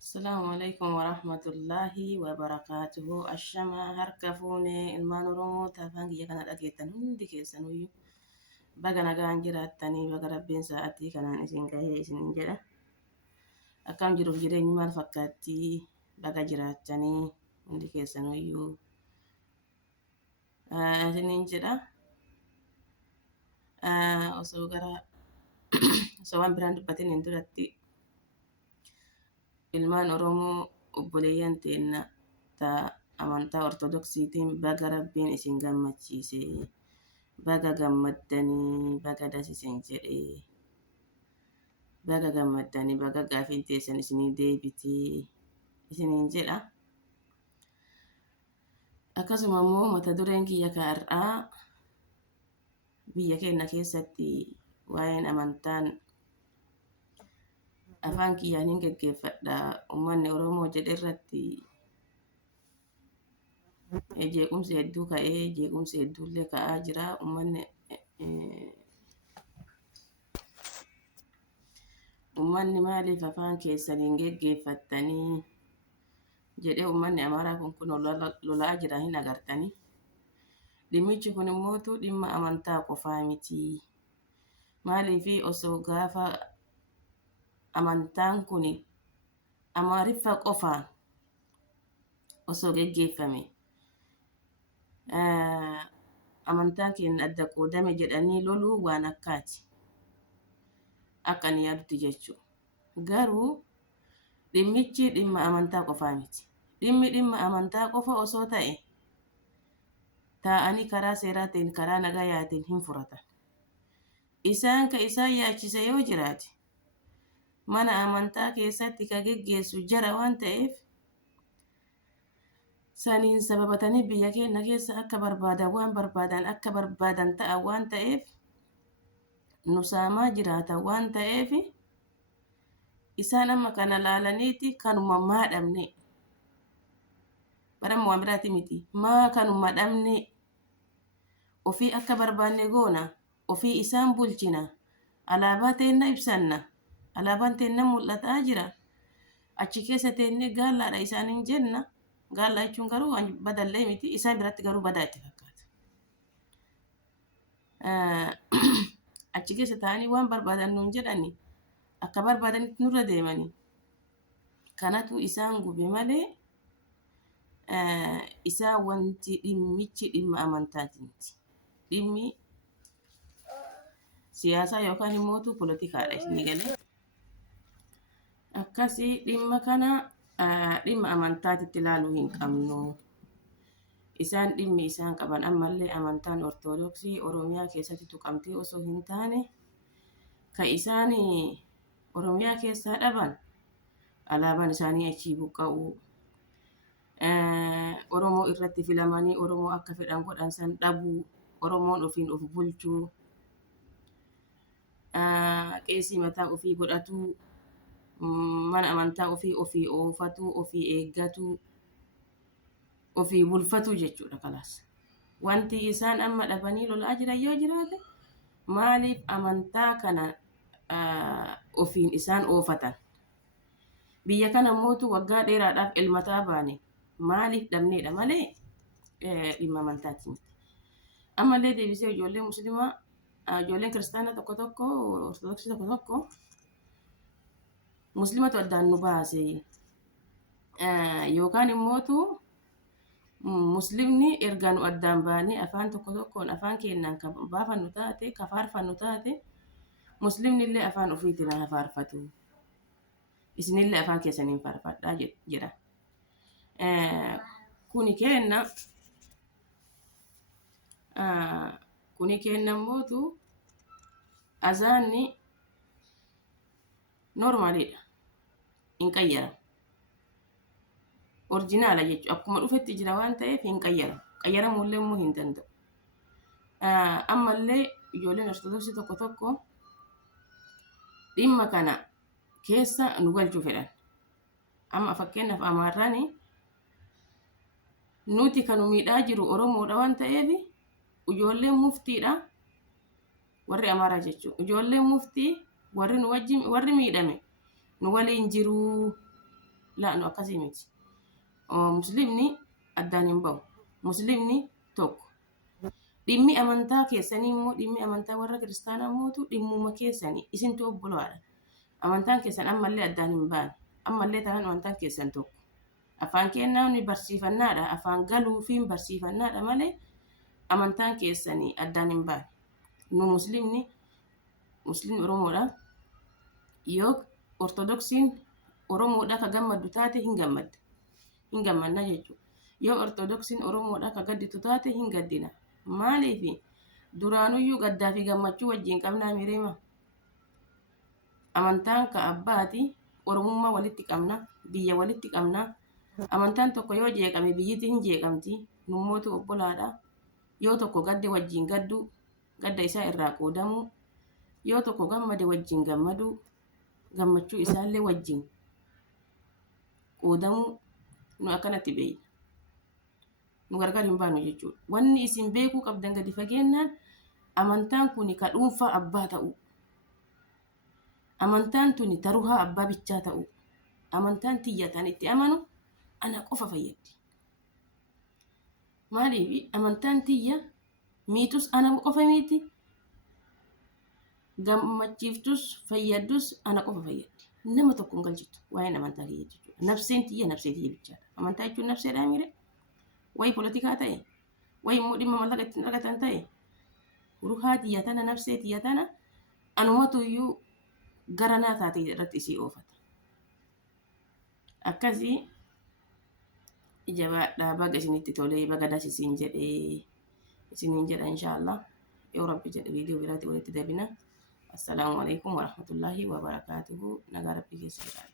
السلام عليكم ورحمة الله وبركاته. الشمع هركفوني المانورو تافانجي كان الأجيتن هندي كيسانوي بقى نجان جراتني بقى ربين ساعتي كان إسين كهي إسين جرا أكام جرو جرين ما فكرتي بقى جراتني هندي كيسانوي إسين جرا وسوغرا سوان براند باتين اندرتي ilmaan Oromoo obboleeyyan teenna ta'a amantaa Ortodoksiitiin baga Rabbiin isin gammachiise. Baga gammaddanii baga dasisen jedhee baga gammaddanii baga gaafiin teessan isinii deebitee isiniin jedha. Akkasuma immoo mata dureen kiyya har'aa biyya keenya keessatti waa'een amantaan afaan kiyyaan hin gaggeeffadha uummanni Oromoo jedhe irratti jeequmsi hedduu ka'ee jeequmsi hedduullee ka'aa jira. Uummanni maaliif afaan keessaniin gaggeeffattanii jedhee uummanni Amaaraa kun lolaa jira hin agartanii. Dhimmichi kun immoo dhimma amantaa qofaa miti. Maaliif osoo gaafa amantaan kun Amaariffa qofaan osoo gaggeeffame amantaan keenya adda qoodame jedhanii loluu waan akkaati. Akka ani yaadutti jechuudha. Garuu dhimmichi dhimma amantaa qofaa miti. Dhimma amantaa qofa osoo ta'e taa'anii karaa seeraatiin karaa nagayaatiin hin furatan. Isaan yaachise yoo jiraate mana amantaa keessatti ka geggeessu jara waan ta'eef saniin sababatanii biyya keenya keessa akka barbaadan ta'a waan ta'eef nu saamaa jiraata waan ta'eef isaan amma kana laalaniiti kanuma maadhamne bara mu'amiraati miti kanuma dhabne ofii akka barbaanne goona ofii isaan bulchina alaabaa teenna ibsanna alaabaan teenna mul'ataa jira achi keessa teenne gaallaadha isaaniin jenna gaallaa jechuun garuu badallee miti isaan biratti garuu badaa itti fakkaata. Achi keessa taa'anii waan barbaadan nuun jedhani akka barbaadanitti nurra deemanii kanatu isaan gube malee isaa wanti dhimmichi dhimma amantaatiin dhimmi siyaasaa yookaan immoo poolitikaadha isin galee akkasii dhimma kana dhimma amantaatitti ilaaluu hin qabnu. Isaan dhimmi isaan qaban ammallee amantaan Ortodoksii Oromiyaa keessatti tuqamtee osoo hin taane ka isaan Oromiyaa keessaa dhaban alaabaan isaanii achii buqqa'uu Oromoo irratti filamanii Oromoo akka fedhan godhan san dhabuu Oromoon ofiin of bulchuu qeesii mataa ofii godhatuu mana amantaa ofii oofatuu ofii eeggatuu ofii bulfatuu jechuudha kalaas. Wanti isaan amma dhabanii lolaa jiran yoo jiraate maaliif amantaa kana ofiin isaan oofatan? Biyya kana mootu waggaa dheeraadhaaf elmataa baane maaliif dhabneedha malee dhimma amantaatiin. Ammallee deebisee ijoollee musliimaa ijoolleen kiristaanaa tokko ortodoksii tokko musliimatu addaan nu baase yookaan immoo muslimni erga nu addaan baanii afaan tokkoon afaan keenyaan kan baafannu taate ka faarfannu taate muslimni illee afaan ofiitiin haa faarfatu isinillee afaan keessaniin faarfadhaa jedha. Kuni kenna mootu azaanni normaalidha hin qayyaramu. Orjinaala jechuudha akkuma dhufetti jira waan ta'eef hin qayyaramu. Qayyaramuullee immoo hin danda'u. Ammallee ijoolleen ortodoksii tokko dhimma kana keessa nu galchuu fedhan. Amma fakkeenyaaf Amaarraan nuti kan miidhaa jiru Oromoodha waan ta'eef ijoolleen muftiidha warri Amaaraa jechuudha. Ijoolleen muftii warri miidhame nu waliin jiru لا nu akkasii miti. Muslimni addaan hin bahu. Muslimni tokko. Dhimmi amantaa keessanii immoo dhimmi amantaa warra kiristaanaa mootu dhimmuma keessanii isintu obboloodha. Amantaan keessan ammallee addaan hin baane. Ammallee taanaan amantaan keessan tokko. Afaan kennaan barsiifannaadha. Afaan galuufiin barsiifannaadha malee amantaan keessanii addaan hin baane. Nu muslimni Oromoodha. Yoo ortodoksiin Oromoodha ka gammaddu taate hin gammadda. Hin gammanna jechuudha. Yoo ortodoksiin Oromoodha ka gadditu taate hin gaddina. Maaliif duraanuyyuu gaddaa fi gammachuu wajjin qabnaa mireema. Amantaan ka abbaati Oromummaa walitti qabna, biyya walitti qabna. Amantaan tokko yoo jeeqame biyyiti hin jeeqamti. Nummootu obbolaadha. Yoo tokko gadde wajjin gaddu, gadda isaa irraa qoodamu. Yoo tokko gammade wajjin gammadu, gammachuu isaallee wajjin qoodamu nu akkanatti beeyna. Nu gargar hin baanu jechuudha. Wanni isin beekuu qabdan gadi fageenyaan amantaan kun ka dhuunfaa abbaa ta'u. Amantaan tuni taruhaa abbaa bichaa ta'u. Amantaan tiyyatan itti amanu ana qofa fayyaddi. Maaliif amantaan tiyya miitus ana qofa miti. Gammachiiftus fayyadus ana qofa fayyaddi. Nama tokko hin galchitu waa'een amantaa kiyya jechuudha. Nafseen tiyya nafsee tiyya bichaadha. Amantaa jechuun nafseedhaa mire. Wayi politikaa ta'e, wayi immoo dhimma mallaqa ittiin argatan ta'e, ruhaa tiyya tana nafsee tiyya tana anumatuyyuu garanaa taatee irratti isii oofata. Akkasii jabaadhaa baga isinitti tolee baga das isiniin jedha inshaallah. Yoo rabbi jedhe viidiyoo biraatti walitti deebina. Assalaamu alaikum warahmatullaahi wabarakaatuhu. Nagaa rabbii keessa jiraadha.